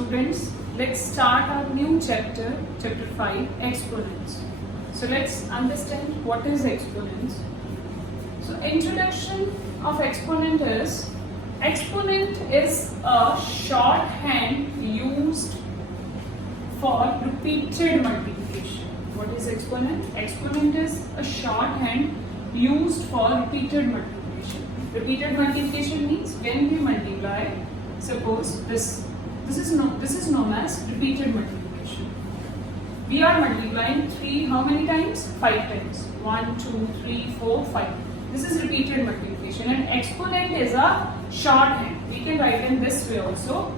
students, let's start our new chapter, chapter 5, exponents. So let's understand what is exponents. So introduction of exponent is a shorthand used for repeated multiplication. What is exponent? Exponent is a shorthand used for repeated multiplication. Repeated multiplication means when we multiply, suppose this is known as repeated multiplication. We are multiplying 3 how many times? 5 times. 1, 2, 3, 4, 5. This is repeated multiplication, and exponent is a shorthand. We can write in this way also.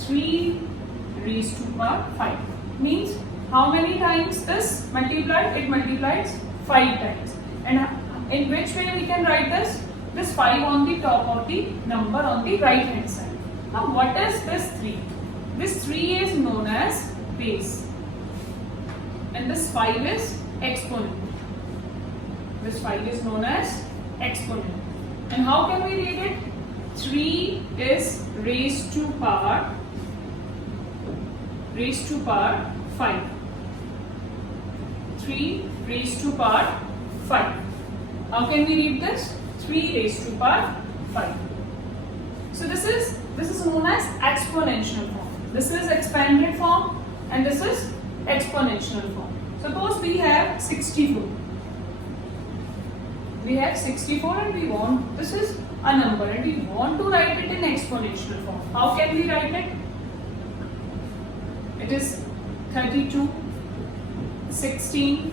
3 raised to power 5 means how many times this multiplied? It multiplies 5 times. And in which way we can write this? This 5 on the top of the number on the right hand side. Now what is this 3? This 3 is known as base, and this 5 is exponent. This 5 is known as exponent. And how can we read it? 3 is raised to power 5. 3 raised to power 5. How can we read this? 3 raised to power 5. So this is known as exponential form. This is expanded form and this is exponential form. Suppose we have 64. We have 64 and we want, this is a number and we want to write it in exponential form. How can we write it? It is 32, 16,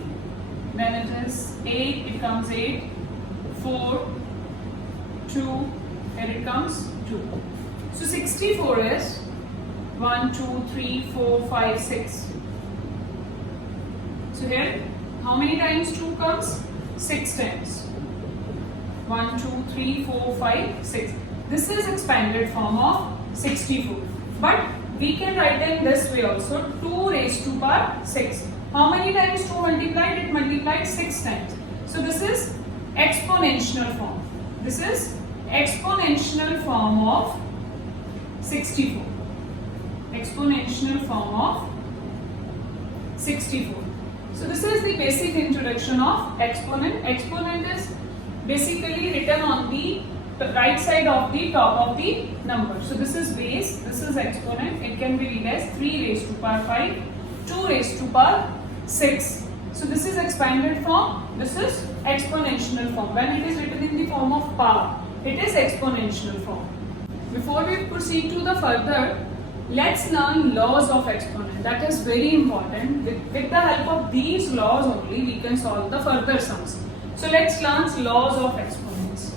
then it is 8, it comes 8, 4, 2, and it comes 2. So 64 is 1, 2, 3, 4, 5, 6. So here, how many times 2 comes? 6 times. 1, 2, 3, 4, 5, 6. This is expanded form of 64. But we can write in this way also, 2 raised to power 6. How many times 2 multiplied? It multiplied 6 times. So this is exponential form. This is exponential form of 64. Exponential form of 64. So this is the basic introduction of exponent. Exponent is basically written on the right side of the top of the number. So this is base, this is exponent. It can be read as 3 raised to power 5, 2 raised to power 6. So this is expanded form, this is exponential form. When it is written in the form of power, it is exponential form. Before we proceed to the further, let's learn laws of exponent. That is very important. With the help of these laws only, we can solve the further sums. So let's learn laws of exponents.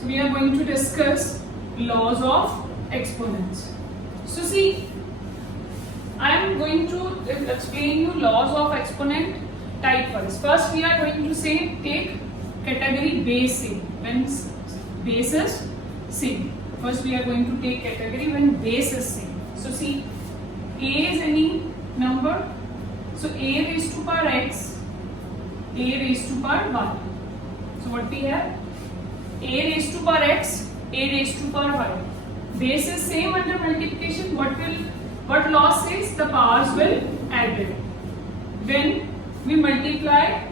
So we are going to discuss laws of exponents. So see, I am going to explain you laws of exponent type wise. First we are going to say take category base same. When base is same. First we are going to take category when base is same. So see, A is any number. So A raised to power x, A raised to power 1. So what we have? A raised to power x, A raised to power y. Base is same under multiplication. What law says? The powers will add it. When we multiply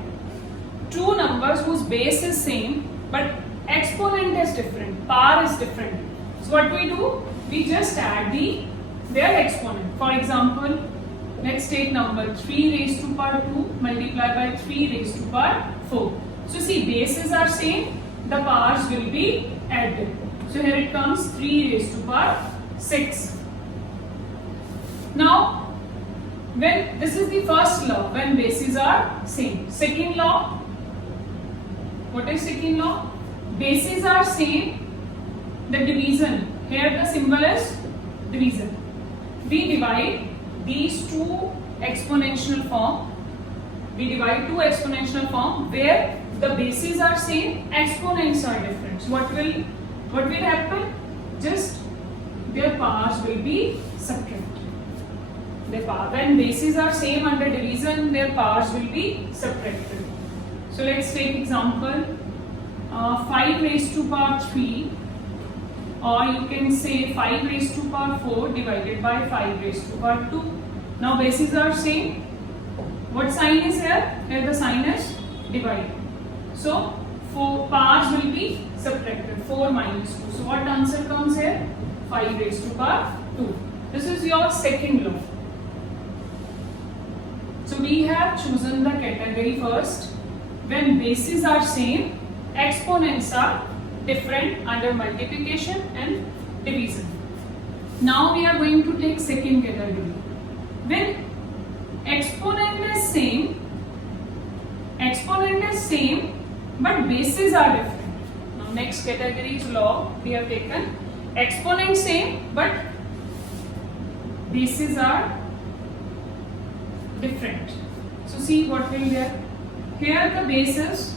two numbers whose base is same but exponent is different, power is different. So what we do? We just add their exponent. For example, let's take number 3 raised to power 2 multiply by 3 raised to power 4. So see, bases are same, the powers will be added. So here it comes 3 raised to power 6. Now, when this is the first law, when bases are same. Second law, what is second law? Bases are same, the division. Here the symbol is division. We divide these two exponential form. We divide two exponential form where the bases are same, exponents are different. So what will happen? Just their powers will be subtracted. When bases are same under division, their powers will be subtracted. So let's take example 5 raised to power 3 or you can say 5 raised to power 4 divided by 5 raised to power 2. Now bases are same. What sign is here? Here the sign is divided. So 4 powers will be subtracted. 4 minus 2. So what answer comes here? 5 raised to power 2. This is your second law. So we have chosen the category first. When bases are same, exponents are different under multiplication and division. Now we are going to take second category. When exponent is same but bases are different. Now next category is law we have taken. Exponent same but bases are different. So see what will get. Here the base is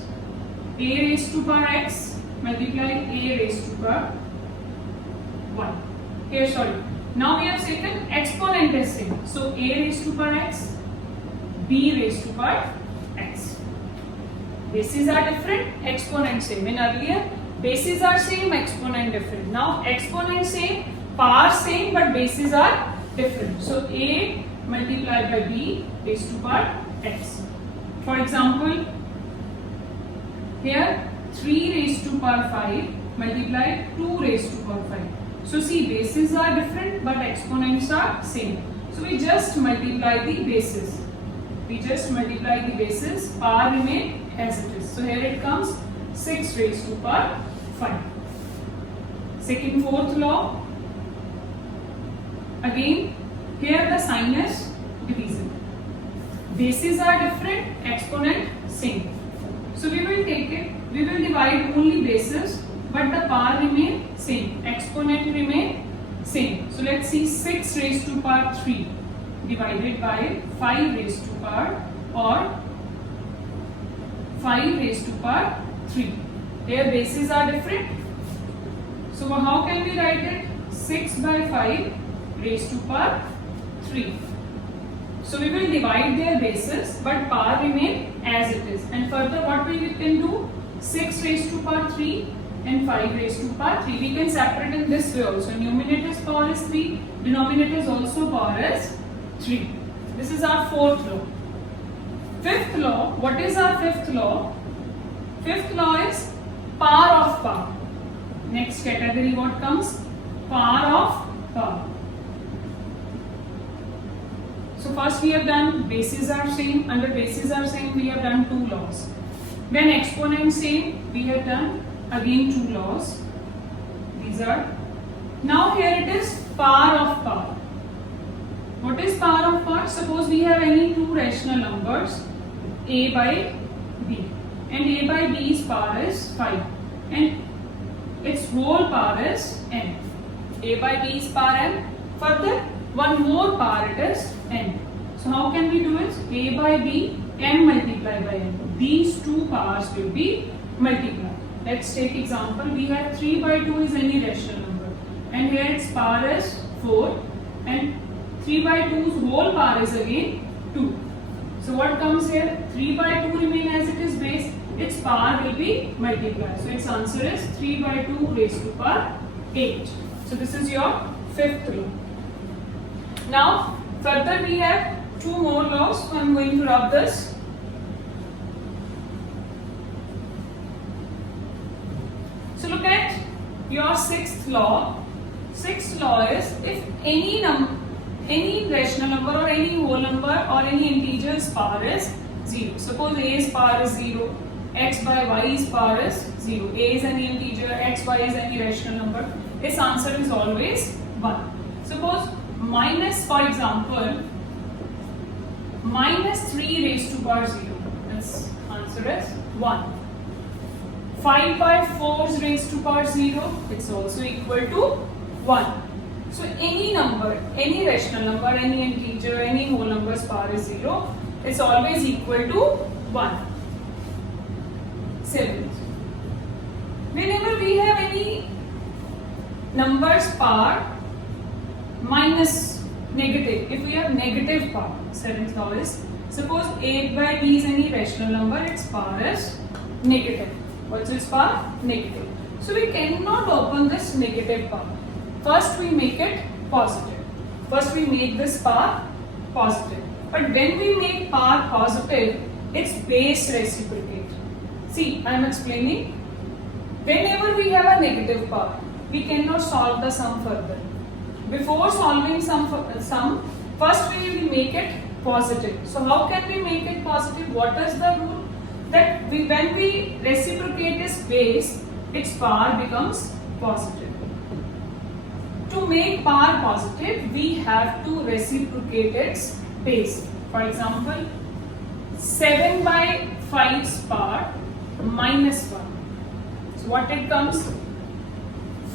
a raised to power x multiply a raised to power 1. Here sorry. Now we have taken exponent is same. So a raised to power x, b raised to power x. Bases are different, exponent same. In earlier, bases are same, exponent different. Now exponent same, power same, but bases are different. So a multiplied by b raised to power x. For example, here 3 raised to power 5 multiplied 2 raised to power 5. So see, bases are different but exponents are same. So we just multiply the bases. Power remain as it is. So here it comes 6 raised to power 5. Second, fourth law. Again, here the sign is division. Bases are different, exponent same. So we will take it. We will divide only bases, but the power remain same. Exponent remain same. So let's see 6 raised to power 3 divided by 5 raised to power or 5 raised to power 3. Their bases are different. So how can we write it? 6 by 5 raised to power 3. So we will divide their bases, but power remain as it is. And further, what we can do? 6 raised to power 3 and 5 raised to power 3. We can separate in this way also. Numerator's power is 3, denominator's also power is 3. This is our fourth law. Fifth law, what is our fifth law? Fifth law is power of power. Next category what comes? Power of power. So first we have done bases are same. Under bases are same we have done 2 laws. When exponents same we have done again 2 laws. These are. Now here it is power of power. What is power of power? Suppose we have any 2 rational numbers a by b, and a by b's power is 5 and its whole power is n. A by b's power n. Further one more power it is n. So how can we do it? A by b, n multiplied by n. These 2 powers will be multiplied. Let's take example. We have 3 by 2 is any rational number, and here its power is 4, and 3 by 2's whole power is again 2. So what comes here? 3 by 2 remain as it is base. Its power will be multiplied. So its answer is 3 by 2 raised to power 8. So this is your fifth law. Now further we have 2 more laws. So I am going to rub this. So look at your sixth law. Sixth law is if any rational number or any whole number or any integer's power is 0. Suppose a's power is 0, x by y's power is 0. A is any integer, x, y is any rational number. Its answer is always 1. Suppose minus, for example, minus 3 raised to power 0. Its answer is 1. 5 by 4 raised to power 0. It's also equal to 1. So any number, any rational number, any integer, any whole number's power is 0. It's always equal to 1. 7th. Whenever we have any number's power minus negative, if we have negative power, 7th law is, suppose a by b is any rational number, its power is negative. What's its power? Negative. So we cannot open this negative power. First we make it positive. First we make this power positive. But when we make power positive, its base reciprocate. See, I am explaining. Whenever we have a negative power, we cannot solve the sum further. Before solving sum, first we will make it positive. So how can we make it positive? What is the rule? That when we reciprocate its base, its power becomes positive. To make power positive, we have to reciprocate its base. For example, 7 by 5's power minus 1. So what it comes?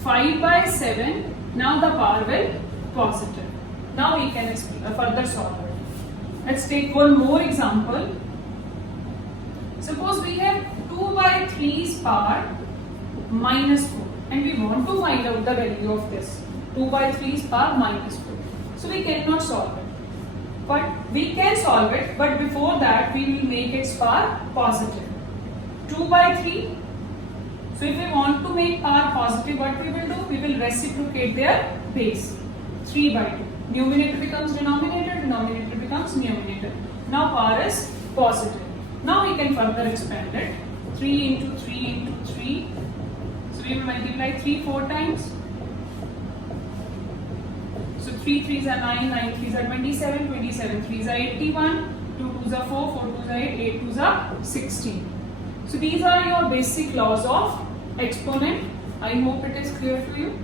5 by 7. Now the power will positive. Now we can further solve it. Let's take one more example. Suppose we have 2 by 3's power minus 4 and we want to find out the value of this. 2 by 3's power minus 4. So we cannot solve it. But we can solve it, but before that we will make its power positive. 2 by 3. So if we want to make power positive, what we will do? We will reciprocate their base. 3 by 2. Numerator becomes denominator, denominator becomes numerator. Now power is positive. Now we can further expand it. 3 into 3 into 3. So we will multiply 3 4 times. So 3 3s are 9, 9 3s are 27, 27 3s are 81, 2 2s are 4, 4 2s are 8, 8 2s are 16. So these are your basic laws of exponent. I hope it is clear to you.